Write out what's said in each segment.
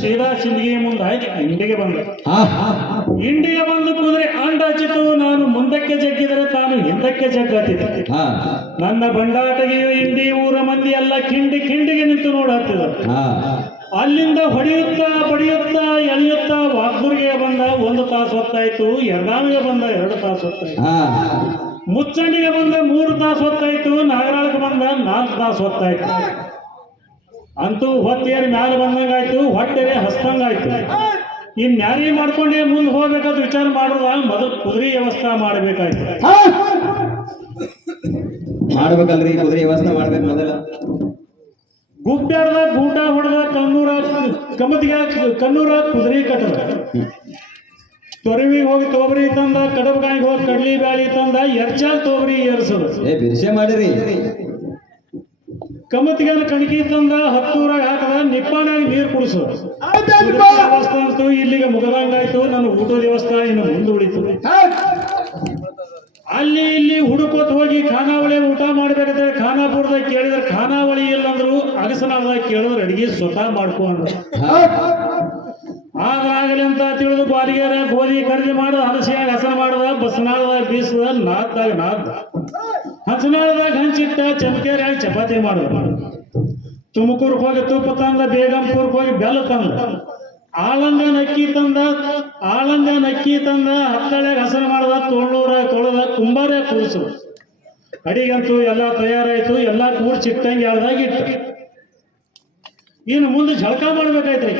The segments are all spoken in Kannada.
ಸೀದಾ ಸಿಂದಗಿ ಮುಂದೆ ಹಾಕಿ ಇಂಡಿಗೆ ಬಂದ. ಇಂಡಿಗೆ ಬಂದು ಕುದುರೆ ಅಂಡ ಹಚ್ಚಿತು. ನಾನು ಮುಂದಕ್ಕೆ ಜಗ್ಗಿದರೆ ತಾನು ಹಿಂದಕ್ಕೆ ಜಗ್ಗತ್ತಿದ್ದೆ. ನನ್ನ ಬಂಡಾಟಗಿಯು ಇಂಡಿ ಊರ ಮಂದಿ ಎಲ್ಲ ಕಿಂಡಿಗೆ ನಿಂತು ನೋಡತ್ತಿದ. ಅಲ್ಲಿಂದ ಹೊಡೆಯುತ್ತಾ ಬಡಿಯುತ್ತಾ ಎಳೆಯುತ್ತಾ ವಾಗ್ದುರ್ಗೆ ಬಂದ. 1 ತಾಸು ಹೊತ್ತಾಯ್ತು. ಯರ್ಗಾವಿಗೆ ಬಂದ 2 ತಾಸು ಹೊತ್ತಾಯ್ತು. ಮುಚ್ಚಂಡಿಗೆ ಬಂದ 3 ತಾಸು ಹೊತ್ತಾಯ್ತು. ನಾಗರಾಳಕ್ಕೆ ಬಂದ 4 ತಾಸು ಹೊತ್ತಾಯ್ತು. ಅಂತೂ ಹೊತ್ತೇರಿ ಮ್ಯಾಲ ಬಂದಂಗಾಯ್ತು. ಹೊಟ್ಟೆರೆ ಹಸ್ತಂಗಾಯ್ತು. ಇನ್ಯಾರಿ ಮಾಡ್ಕೊಂಡೇ ಮುಂದೆ ಹೋಗ್ಬೇಕಾದ ವಿಚಾರ ಮಾಡುದ ಮೊದಲು ಕುದುರೆ ವ್ಯವಸ್ಥೆ ಮಾಡಬೇಕಾಯ್ತು. ಮಾಡ್ಬೇಕಲ್ರಿ, ಕುದುರೆ ವ್ಯವಸ್ಥೆ ಮಾಡ್ಬೇಕು ಮೊದಲ. ಗುಬ್ಬ್ಯಾಡ್ದ ಗೂಟ ಹೊಡೆದ ಕನ್ನೂರ ಕುದುರೆ ಕಟ್ಟದ. ತೊರವಿಗೆ ಹೋಗಿ ತೊಗರಿ ತಂದ. ಕಡಬಗಾಯಿಗೆ ಹೋಗಿ ಕಡ್ಲಿ ಬ್ಯಾಳಿ ತಂದ. ಎರ್ಚಾಲ್ ತೊಗರಿ ಏರ್ಸದ. ಬಿರ್ಸೆ ಮಾಡಿರಿ. ಕಮತಿಗೆ ಕಣಕಿ ತಂದ. 10 ಊರಾಗ ಹಾಕದ. ನಿಪ್ಪಾನಾಗ ನೀರು ಕುಡಿಸು. ವ್ಯವಸ್ಥೆ ಅಂತೂ ಇಲ್ಲಿಗೆ ಮುಗದಂಗಾಯ್ತು. ನನ್ನ ಊಟದ ವ್ಯವಸ್ಥೆ ಇನ್ನು ಮುಂದುವಳಿತು. ಅಲ್ಲಿ ಇಲ್ಲಿ ಹುಡುಕೋತ್ ಹೋಗಿ ಖಾನಾವಳಿ ಊಟ ಮಾಡ್ಬೇಕಂತೇಳಿ ಖಾನಾಪುರದಾಗ ಕೇಳಿದ್ರೆ ಖಾನಾವಳಿ ಇಲ್ಲಂದ್ರು ಅಗಸನಾಳದಾಗ ಕೇಳಿದ್ರೆ ಅಡಿಗೆ ಸ್ವತಃ ಮಾಡ್ಕೊಂಡು ಆದಾಗಲಿ ಅಂತ ತಿಳಿದು ಗ್ವಾಲಿಗೆರ ಗೋಧಿ ಖರೀದಿ ಮಾಡುದ. ಹಲಸಿಯಾಗ ಹಸನ ಮಾಡುದ. ಬಸನಾಳದಾಗ ಬೀಸದ. ನಾದ್ದ ಹಸನಾಳದಾಗ ಹಂಚಿಟ್ಟ. ಚಮಕೇರಿಯಾಗಿ ಚಪಾತಿ ಮಾಡುದ. ತುಮಕೂರ್ಗೆ ಹೋಗಿ ತುಪ್ಪ ತಂದ. ಬೇಗಂಪುರ್ಗೆ ಹೋಗಿ ಬೆಲ್ಲ ತಂದ. ಆಳಂಗನ ಅಕ್ಕಿ ತಂದ. ಹತ್ತಳ್ಯಾಗ ಹಸನ ಮಾಡದ. ತೊಳೆದ ಕುಂಬಾರ ಕೂರಿಸು. ಅಡಿಗಂತೂ ಎಲ್ಲ ತಯಾರಾಯ್ತು. ಎಲ್ಲ ಕೂರ್ಸಿ ಇಟ್ಟಂಗೆ ಯಾವ್ದಾಗ ಇಟ್ಟು ಇನ್ನು ಮುಂದೆ ಝಳಕ ಮಾಡ್ಬೇಕಾಯ್ತ್ರಿ.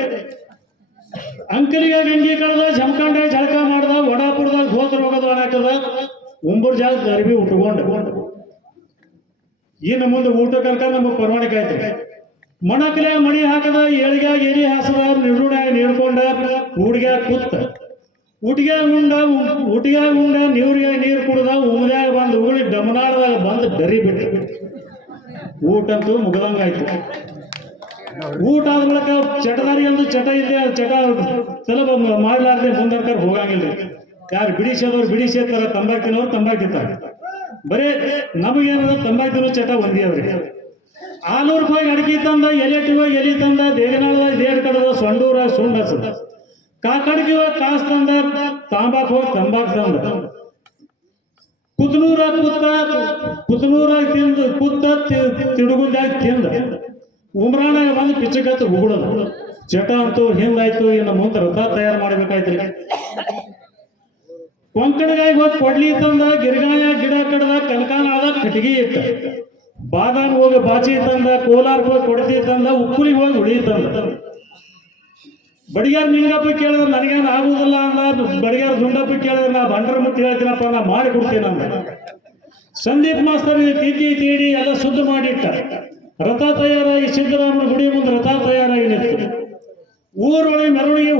ಅಂಕಲಿಗೆ ಗಂಗಿ ಕಳೆದ. ಜಮಖಂಡಾಗ ಝಳಕ ಮಾಡ್ದ. ವಡಾಪುರದಾಗ ಹೋದ್ರ ಹೋಗೋದು ಹಾಕದ. ಉಂಬೂರ್ ಜಾಗದ ಅರಿವಿ ಉಟ್ಕೊಂಡು ಇನ್ನು ಮುಂದೆ ಊಟ ಕರ್ಕ ನಮಗೆ ಪರವಾನಿಕೆ ಆಯ್ತು. ಮಣಕಲ್ಯಾಗ ಮಣಿ ಹಾಕದ. ಏಳಿಗ್ಯಾಗ ಎಲಿ ಹಾಸದ. ನಿಡುಣ್ಯಾಗ ನೀಡ್ಕೊಂಡ. ಊಡ್ಗ್ಯಾಗ ಕೂತ. ಊಟಿಗ್ಯಾಗ ಉಂಡ. ನೀವ್ರಿಗಾಗ ನೀರು ಕುಡ್ದ. ಉಮದ್ಯಾಗ ಬಂದು ಉಗುಳಿ ಡಮನಾಳದಾಗ ಬಂದು ಡರಿ ಬಿಟ್ಟು ಊಟಂತೂ ಮುಗದಂಗಾಯ್ತು. ಊಟ ಆದ ಬಳಿಕ ಚಟದಾರಿ ಒಂದು ಚಟ ಇದೆ. ಚಟ ಸುಲಭ ಮಾಡಲಾರ್ದೆ ಮುಂದರ್ಕರ್ ಹೋಗಂಗಿಲ್ಲ. ಯಾರು ಬಿಡಿಸೋದವ್ರು ಬಿಡಿಸಿರ್ತಾರ. ತಂಬಾಕು ತಿನ್ನೋರು ತಂಬಾಕು ತಿಂತಾರೆ. ಬರೇ ನಮಗೇನದ ತಂಬಾಕು ತಿನ್ನೋ ಚಟ ಒಂದೇ ಅವ್ರಿಗೆ. 600 ರೂಪಾಯಿ ಅಡಿಕೆ ತಂದ. ಎಲೆ ತಂದ. ದೇಗನಾಳದಾಗ ದೇಡ್ ಕಡದ. ಸೊಂಡೂರಾಗ ಸುಂಡ್ ಹಚ್ಚದ. ಕಾಕಡಿಗೆ ಹೋಗಿ ಕಾಸು ತಂದ. ತಾಂಬಾಕು ಹೋಗಿ ತಂಬಾಕು ತಂದ. ಕುತನೂರಾಗ ತಿಡುಗುದಾಗ ತಿಂದ. ಉಮ್ರಾನಾಗ ಬಂದು ಪಿಚ್ಚಕತ್ತು ಉಗುಳದ. ಚಟ ಅಂತೂ ಹಿಂದಾಯ್ತು. ಇನ್ನು ಮುಂದೆ ರಥ ತಯಾರು ಮಾಡ್ಬೇಕಾಯ್ತ್ರಿ. ಕೊಂಕಣಗಾಯಿ ಹೋಗಿ ಕೊಡ್ಲಿ ತಂದ. ಗಿರಿಗಾಯ ಗಿಡ ಕಡದ. ಕನಕಾನಾಳದಾಗ ಕಟ್ಟಿಗೆ ಇಟ್ಟ. ಬಾದಾಮಿ ಹೋಗಿ ಬಾಚಿ ತಂದ. ಕೋಲಾರ್ಗೆ ಹೋಗಿ ಕೊಡತಿ ತಂದ. ಉಕ್ಕುಲಿಗೆ ಹೋಗಿ ಹುಳಿ ತಂದ. ಬಡಿಗಾರ ನಿಂಗಪ್ಪ ಕೇಳಿದ್ರೆ ನನಗೇನು ಆಗುವುದಿಲ್ಲ ಅಂದ. ಬಡಿಗಾರ ದುಂಡಪ್ಪ ಕೇಳಿದ್ರೆ ನಾ ಬಂಡರ ಮುಟ್ಟಿ ಹೇಳ್ತೀನಪ್ಪ, ನಾ ಮಾಡಿ ಕೊಡ್ತೀನಿ ಅಂದ. ಸಂದೀಪ್ ಮಾಸ್ತರ್ ತಿದ್ದಿ ತೀಡಿ ಎಲ್ಲ ಶುದ್ಧ ಮಾಡಿಟ್ಟ. ರಥ ತಯಾರಾಗಿ ಸಿದ್ದರಾಮನ ಗುಡಿ ಮುಂದೆ ರಥ ತಯಾರಾಗಿ ನಿಂತು. ಊರೊಳಗೆ ಮೆರವಣಿಗೆ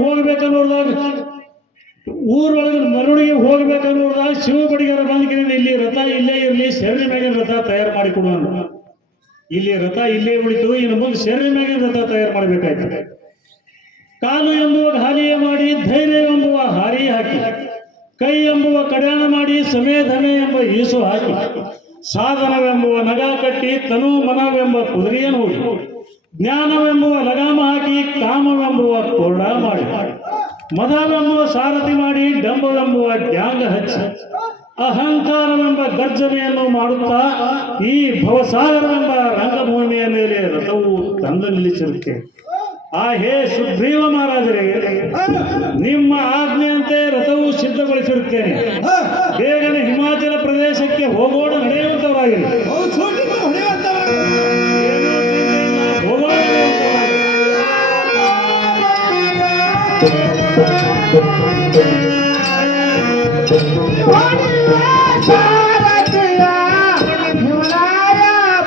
ಹೋಗ್ಬೇಕನ್ನೋರ್ದಾಗ ಶಿವ ಬಡಿಗಾರ ಬಂದ್ಕಿನ ಇಲ್ಲಿ ರಥ ಇಲ್ಲೇ ಇರಲಿ, ಶೆರ್ರಿ ಮ್ಯಾಗಿನ ರಥ ತಯಾರು ಮಾಡಿಕೊಡುವ. ಇಲ್ಲಿ ರಥ ಇಲ್ಲೇ ಉಳಿತು. ಇನ್ನು ಮುಂದೆ ಶೆರ್ರಿ ಮ್ಯಾಗಿನ ರಥ ತಯಾರು ಮಾಡಬೇಕಾಯ್ತು. ಕಾಲು ಎಂಬುವ ಹಾಲಿಯೇ ಮಾಡಿ. ಧೈರ್ಯ ಎಂಬುವ ಹಾರಿ ಹಾಕಿ. ಕೈ ಎಂಬುವ ಕಡ್ಯಾಣ ಮಾಡಿ. ಸಮೇಧನೆ ಎಂಬ ಈಸು ಹಾಕಿ. ಸಾಧನವೆಂಬುವ ನಗ ಕಟ್ಟಿ. ತನು ಮನವೆಂಬ ಕುದುರೆಯನ್ನು ಹೂಡಿ. ಜ್ಞಾನವೆಂಬುವ ಲಗಾಮ ಹಾಕಿ. ಕಾಮವೆಂಬುವ ಕೋರಡ ಮಾಡಿ. ಮದವೆಂಬುವ ಸಾರಥಿ ಮಾಡಿ. ಡಂಬವೆಂಬುವ ಡ್ಯಾಂಗ ಹಚ್ಚಿ. ಅಹಂಕಾರವೆಂಬ ಗರ್ಜನೆಯನ್ನು ಮಾಡುತ್ತಾ ಈ ಭವಸಾಗರವೆಂಬ ರಂಗಭೂಮಿಯ ಮೇಲೆ ರಥವು ತಂದು ನಿಲ್ಲಿಸಿರುತ್ತೆ. ಹೇ ಸುಗ್ರೀವ ಮಹಾರಾಜರೇ, ನಿಮ್ಮ ಆಜ್ಞೆಯಂತೆ ರಥವು ಸಿದ್ಧಗೊಳಿಸಿರುತ್ತೇನೆ. ಬೇಗನೆ ಹಿಮಾಚಲ ಪ್ರದೇಶಕ್ಕೆ ಹೋಗೋಣ. ನಡೆಯುವಂತವರಾಗಿರಿ.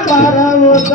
ಪರ್ವತ